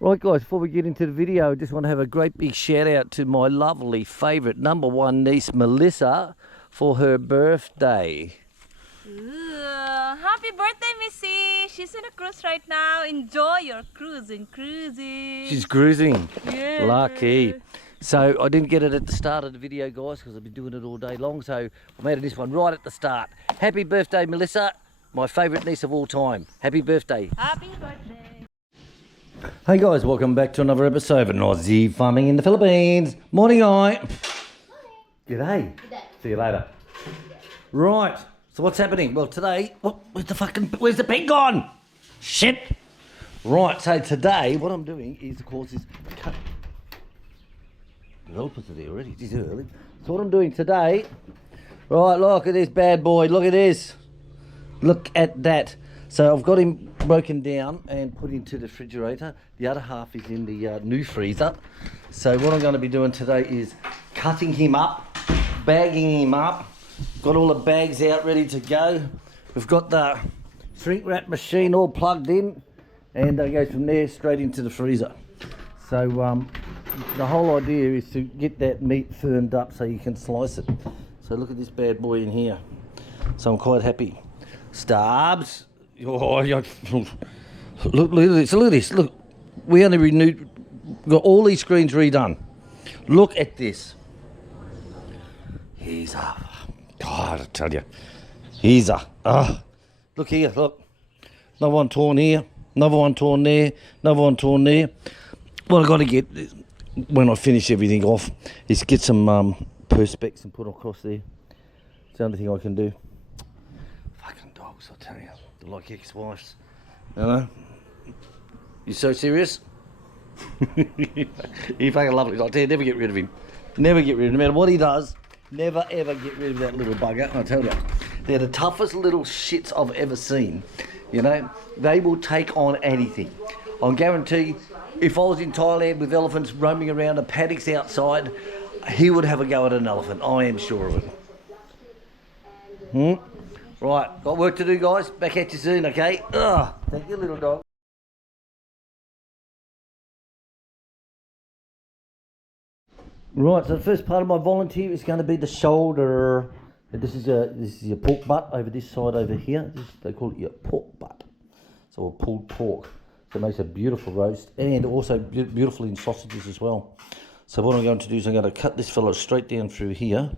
Right guys, before we get into the video, I just want to have a great big shout out to my lovely favourite #1 niece Melissa for her birthday. Happy birthday, Missy! She's in a cruise right now. Enjoy your cruising. She's cruising. Yeah. Lucky. So I didn't get it at the start of the video, guys, because I've been doing it all day long. So I made this one right at the start. Happy birthday, Melissa, my favourite niece of all time. Happy birthday. Happy birthday. Hey guys, welcome back to another episode of Aussie farming in the Philippines. Morning, I. G'day. See you later. Right. So what's happening? Well, today, where's the pig gone? Shit. Right. So today, what I'm doing is, of course, is cut. The opposite there already. It's early. So what I'm doing today. Right. Look at this bad boy. Look at this. Look at that. So I've got him broken down and put into the refrigerator. The other half is in the new freezer. So what I'm going to be doing today is cutting him up, bagging him up. Got all the bags out ready to go. We've got the shrink wrap machine all plugged in, and it goes from there straight into the freezer. So the whole idea is to get that meat firmed up so you can slice it. So look at this bad boy in here. So I'm quite happy. Starbs. Oh, look at this, look at this, look. We only renewed, got all these screens redone. Look at this. He's a, God, I tell you. He's a, look here, look. Another one torn here, another one torn there, another one torn there. What I've got to get, when I finish everything off, is get some perspex and put across there. It's the only thing I can do. Fucking dogs, I tell you. They're like ex-wives. You know? You so serious? He fucking lovely. I tell you, never get rid of him. Never get rid of him. No matter what he does, never ever get rid of that little bugger. I tell you, they're the toughest little shits I've ever seen. You know, they will take on anything. I guarantee, if I was in Thailand with elephants roaming around the paddocks outside, he would have a go at an elephant. I am sure of it. Right, got work to do, guys. Back at you soon, okay? Thank you, little dog. Right, so the first part of my volunteer is going to be the shoulder. This is your pork butt over this side over here. They call it your pork butt. So a pulled pork. So it makes a beautiful roast and also beautiful in sausages as well. So what I'm going to do is I'm going to cut this fella straight down through here.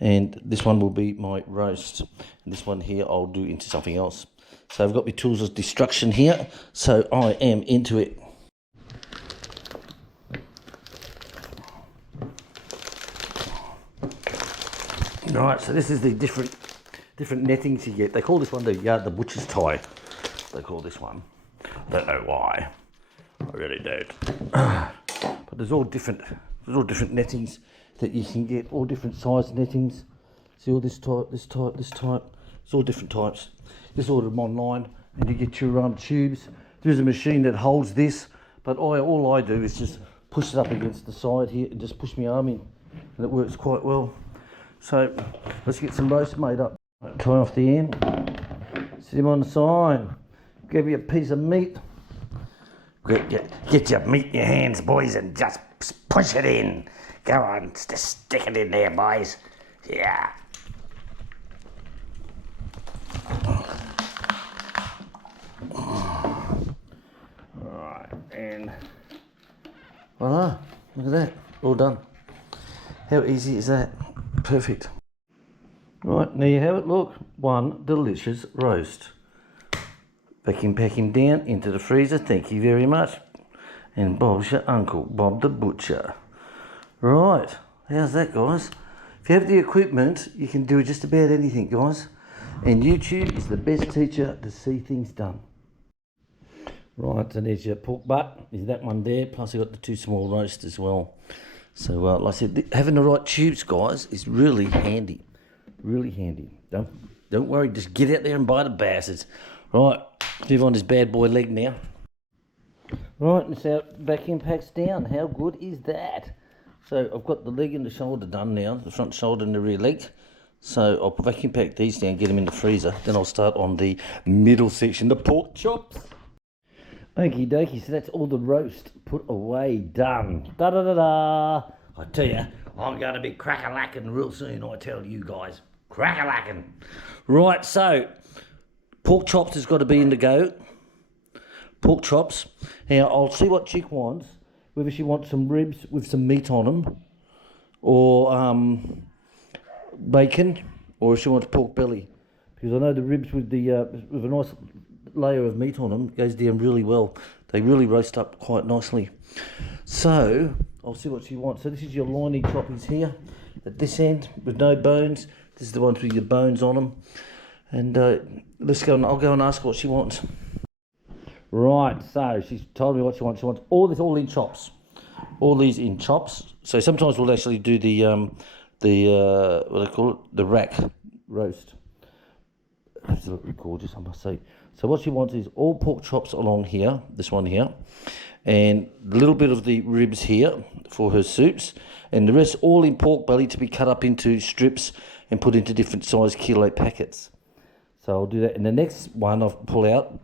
And this one will be my roast. And this one here I'll do into something else. So I've got my tools of destruction here. So I am into it. Right, so this is the different nettings you get. They call this one the butcher's tie. They call this one. I don't know why. I really don't. But there's all different nettings that you can get, all different size nettings. See all this type, this type, this type. It's all different types. Just order them online and you get your tubes. There's a machine that holds this, but all I do is just push it up against the side here and just push my arm in, and it works quite well. So let's get some roast made up. Tie off the end, sit him on the side, grab you a piece of meat. Get your meat in your hands, boys, and just push it in. Go on, just stick it in there, boys. Yeah. Alright, and voila, look at that, all done. How easy is that? Perfect. Right, there you have it, look. One delicious roast. Pack him down into the freezer, thank you very much. And Bob's your uncle, Bob the butcher. Right, how's that, guys? If you have the equipment, you can do just about anything, guys. And YouTube is the best teacher to see things done. Right, so there's your pork butt. There's that one there, plus I've got the 2 small roasts as well. So, like I said, having the right tubes, guys, is really handy. Really handy. Don't worry, just get out there and buy the bastards. Right, move on this bad boy leg now. Right, and so vacuum packs down. How good is that? So I've got the leg and the shoulder done now, the front shoulder and the rear leg. So I'll vacuum pack these down, get them in the freezer. Then I'll start on the middle section, the pork chops. Okie dokie, so that's all the roast put away, done. Da da da da. I tell you, I'm going to be crack-a-lacking real soon, I tell you guys. Crack-a-lacking. Right, so pork chops has got to be in the go. Pork chops. Now, I'll see what Chick wants, whether she wants some ribs with some meat on them, or bacon, or if she wants pork belly. Because I know the ribs with a nice layer of meat on them goes down really well. They really roast up quite nicely. So I'll see what she wants. So this is your liney choppies here at this end with no bones. This is the ones with your bones on them. And let's go and I'll go and ask what she wants. Right, so she's told me what she wants. She wants all this all in chops. All these in chops. So sometimes we'll actually do the what do they call it? The rack roast. Absolutely gorgeous, I must say. So what she wants is all pork chops along here, this one here, and a little bit of the ribs here for her soups, and the rest all in pork belly to be cut up into strips and put into different size kilo packets. So I'll do that. And the next one I'll pull out,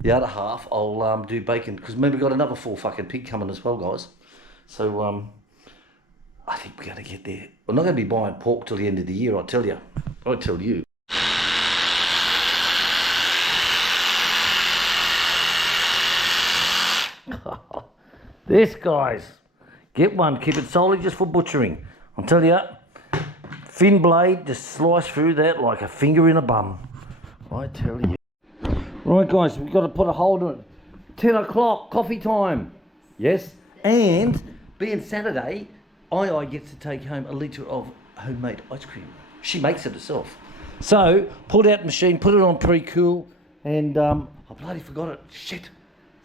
the other half, I'll do bacon, because maybe we've got another 4 fucking pig coming as well, guys. So I think we're going to get there. We're not going to be buying pork till the end of the year, I tell you. I tell you. This, guys, get one, keep it solely just for butchering. I'll tell you, thin blade, just slice through that like a finger in a bum. I tell you. Right, guys, we've got to put a hold on it. 10 o'clock, coffee time. Yes, and being Saturday, I gets to take home a litre of homemade ice cream. She makes it herself. So, pull it out the machine, put it on pre-cool, and I bloody forgot it. Shit.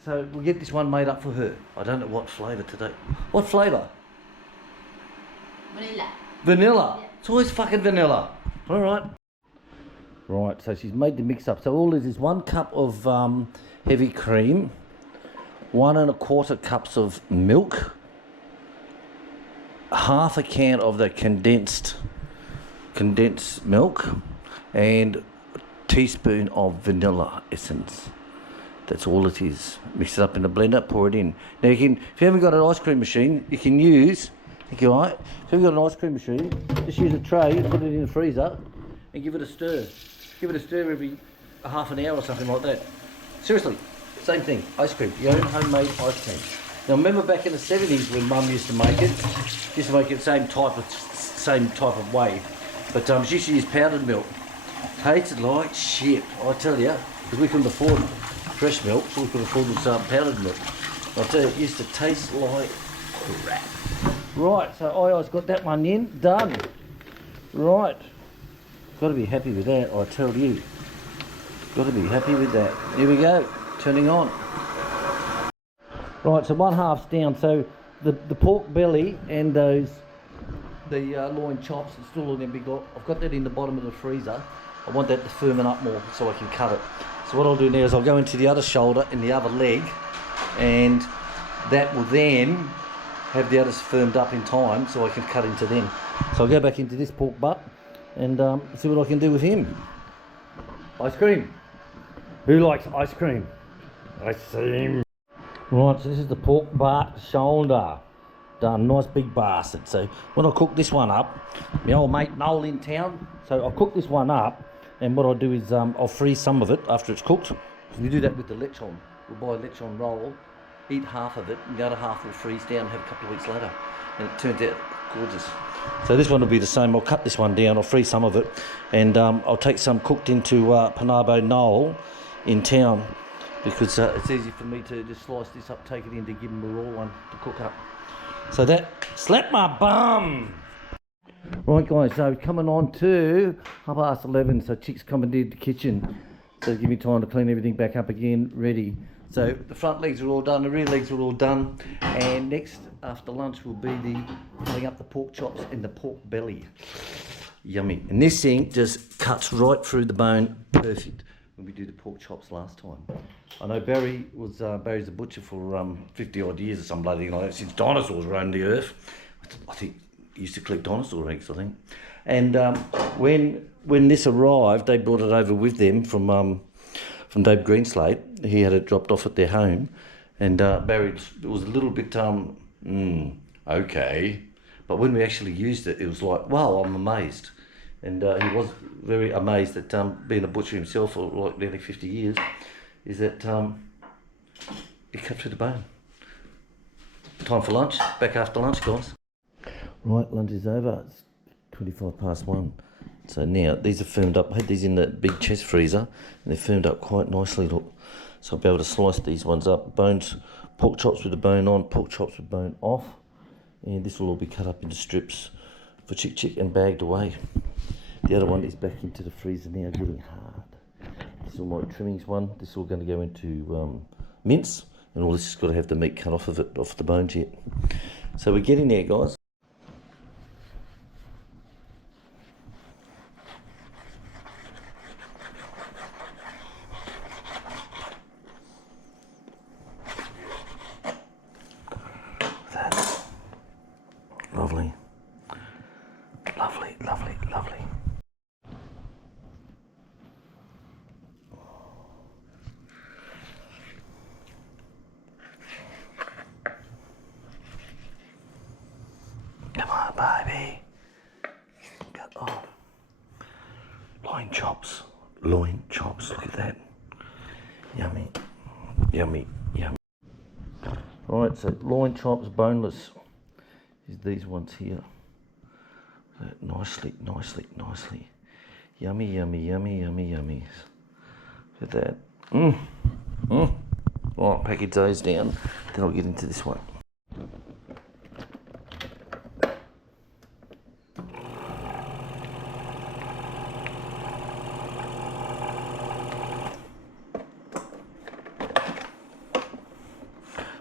So we'll get this one made up for her. I don't know what flavour today. What flavour? Vanilla. Vanilla? Yeah. It's always fucking vanilla. All right. Right, so she's made the mix up. So all this is 1 cup of heavy cream, 1 1/4 cups of milk, half a can of the condensed milk, and a teaspoon of vanilla essence. That's all it is. Mix it up in a blender, pour it in. Now you can, if you haven't got an ice cream machine, you can use, if you like, if you haven't got an ice cream machine, just use a tray, put it in the freezer, and give it a stir. Give it a stir every half an hour or something like that. Seriously, same thing, ice cream, your own homemade ice cream. Now remember back in the 70s when Mum used to make it, same type of way, but she used to use powdered milk. Tasted like shit, I tell you, because we couldn't afford fresh milk, so we could afford this powdered milk. I tell you, it used to taste like crap. Right, so I's got that one in, done. Right, got to be happy with that, I tell you. Got to be happy with that. Here we go, turning on. Right, so 1/2's down. So the pork belly and the loin chops, it's still all in big lot. I've got that in the bottom of the freezer. I want that to firmen up more so I can cut it. So what I'll do now is I'll go into the other shoulder and the other leg, and that will then have the others firmed up in time so I can cut into them. So I'll go back into this pork butt and see what I can do with him. Ice cream. Who likes ice cream? Ice cream. Right, so this is the pork butt shoulder. Done, nice big bastard. So when I cook this one up, my old mate Noel in town, so I'll cook this one up, and what I'll do is I'll freeze some of it after it's cooked. We do that with the lechon. We'll buy a lechon roll, eat half of it, and the other half will freeze down and have a couple of weeks later. And it turns out gorgeous. So this one will be the same. I'll cut this one down, I'll freeze some of it, and I'll take some cooked into Panabo Noel in town, because it's easy for me to just slice this up, take it in to give them a raw one to cook up. So that slapped my bum. Right guys, so coming on to 11:30, so Chick's commandeered the kitchen. So give me time to clean everything back up again, ready. So the front legs are all done, the rear legs are all done, and next after lunch will be the cutting up the pork chops and the pork belly. Yummy. And this thing just cuts right through the bone, perfect, when we do the pork chops last time. I know Barry's a butcher for 50 odd years or some bloody thing like that, since dinosaurs roamed the earth. I think he used to collect dinosaur eggs, I think. And when this arrived, they brought it over with them from from Dave Greenslade. He had it dropped off at their home, and Barry was a little bit okay, but when we actually used it, it was like, wow, I'm amazed. And he was very amazed that being a butcher himself for like nearly 50 years, is that it cut through the bone. Time for lunch. Back after lunch, guys. Right, lunch is over. It's 1:25. So now these are firmed up. I had these in the big chest freezer, and they're firmed up quite nicely. Look, so I'll be able to slice these ones up. Bones, pork chops with the bone on, pork chops with bone off, and this will all be cut up into strips for chick and bagged away. The other one is back into the freezer now, getting hard. This is all my trimmings one. This is all going to go into mince, and all this has got to have the meat cut off of it, off the bones yet. So we're getting there, guys. That's lovely. Lovely, lovely, lovely. Come on, baby. Get off. Loin chops. Loin chops. Look at that. Yummy. Yummy. Yummy. Right, so loin chops, boneless. Is these ones here. Nicely, nicely, nicely. Yummy, yummy, yummy, yummy, yummy. Look at that. Right, package those down. Then I'll get into this one.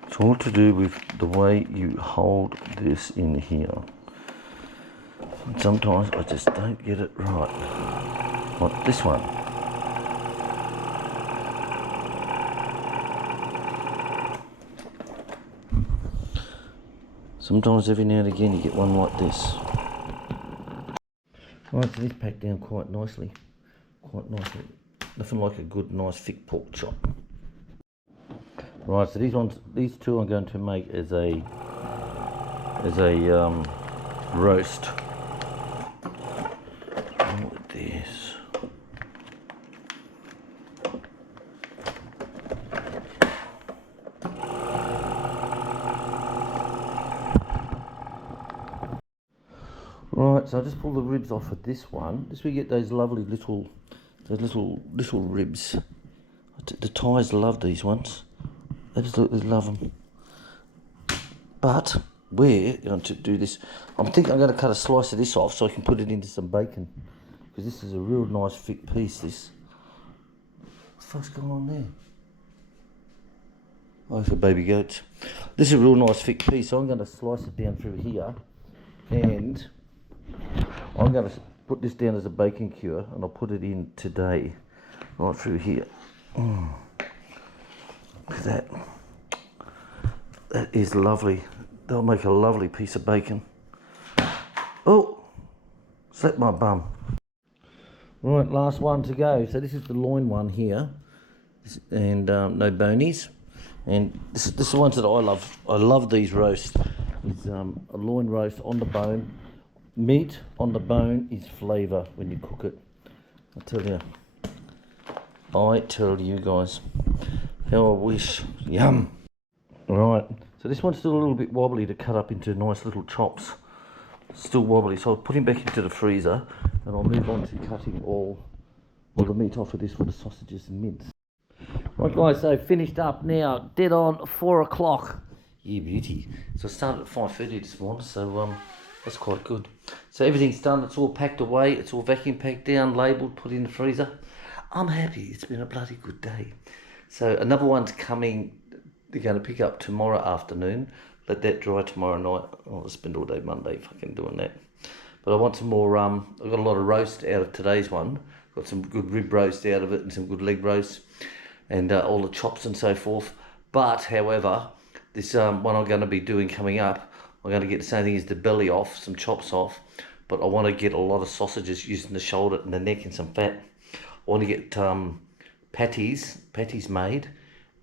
It's all to do with the way you hold this in here. And sometimes I just don't get it right. Like this one. Sometimes every now and again you get one like this. Right, so this packed down quite nicely. Quite nicely. Nothing like a good, nice, thick pork chop. Right, so these two I'm going to make as a roast. Look at this. Right, so I just pull the ribs off of this one. Just we get those lovely little ribs. The Thais love these ones. They just love them. But we're going to do this. I'm thinking I'm going to cut a slice of this off so I can put it into some bacon. Because this is a real nice thick piece, this. What the fuck's going on there? Oh, it's a baby goat. This is a real nice thick piece, so I'm going to slice it down through here. And I'm going to put this down as a bacon cure, and I'll put it in today. Right through here. Look at that. That is lovely. That'll make a lovely piece of bacon. Oh, slap my bum. Right, last one to go. So this is the loin one here, and no bonies. And this is the ones that I love. I love these roasts. It's a loin roast on the bone. Meat on the bone is flavour when you cook it. I tell you guys. How I wish. Yum. Right, so this one's still a little bit wobbly to cut up into nice little chops. Still wobbly, so I'll put him back into the freezer and I'll move on to cutting all the meat off of this for the sausages and mince. Right guys, so finished up now, dead on 4 o'clock. Yeah, beauty. So I started at 5:30 this morning, so that's quite good. So everything's done, it's all packed away, it's all vacuum packed down, labelled, put in the freezer. I'm happy, it's been a bloody good day. So another one's coming, they're going to pick up tomorrow afternoon, let that dry tomorrow night. I'll spend all day Monday fucking doing that. But I want some more, I've got a lot of roast out of today's one. Got some good rib roast out of it and some good leg roast and all the chops and so forth. But, however, this one I'm going to be doing coming up, I'm going to get the same thing as the belly off, some chops off. But I want to get a lot of sausages using the shoulder and the neck and some fat. I want to get patties made,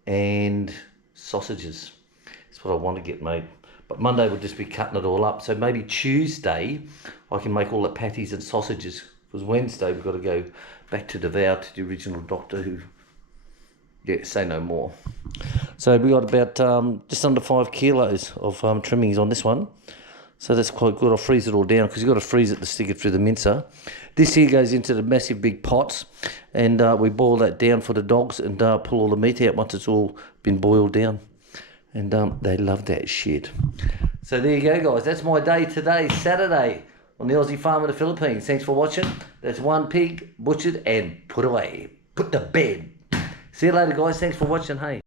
and sausages. That's what I want to get made. But Monday we'll just be cutting it all up. So maybe Tuesday I can make all the patties and sausages. Because Wednesday we've got to go back to Davao to the original doctor who, yeah, say no more. So we got about just under 5 kilos of trimmings on this one. So that's quite good. I'll freeze it all down because you've got to freeze it to stick it through the mincer. This here goes into the massive big pots, and we boil that down for the dogs and pull all the meat out once it's all been boiled down. And they love that shit. So there you go, guys. That's my day today, Saturday, on the Aussie farm in the Philippines. Thanks for watching. That's one pig butchered and put away. Put to bed. See you later, guys. Thanks for watching. Hey.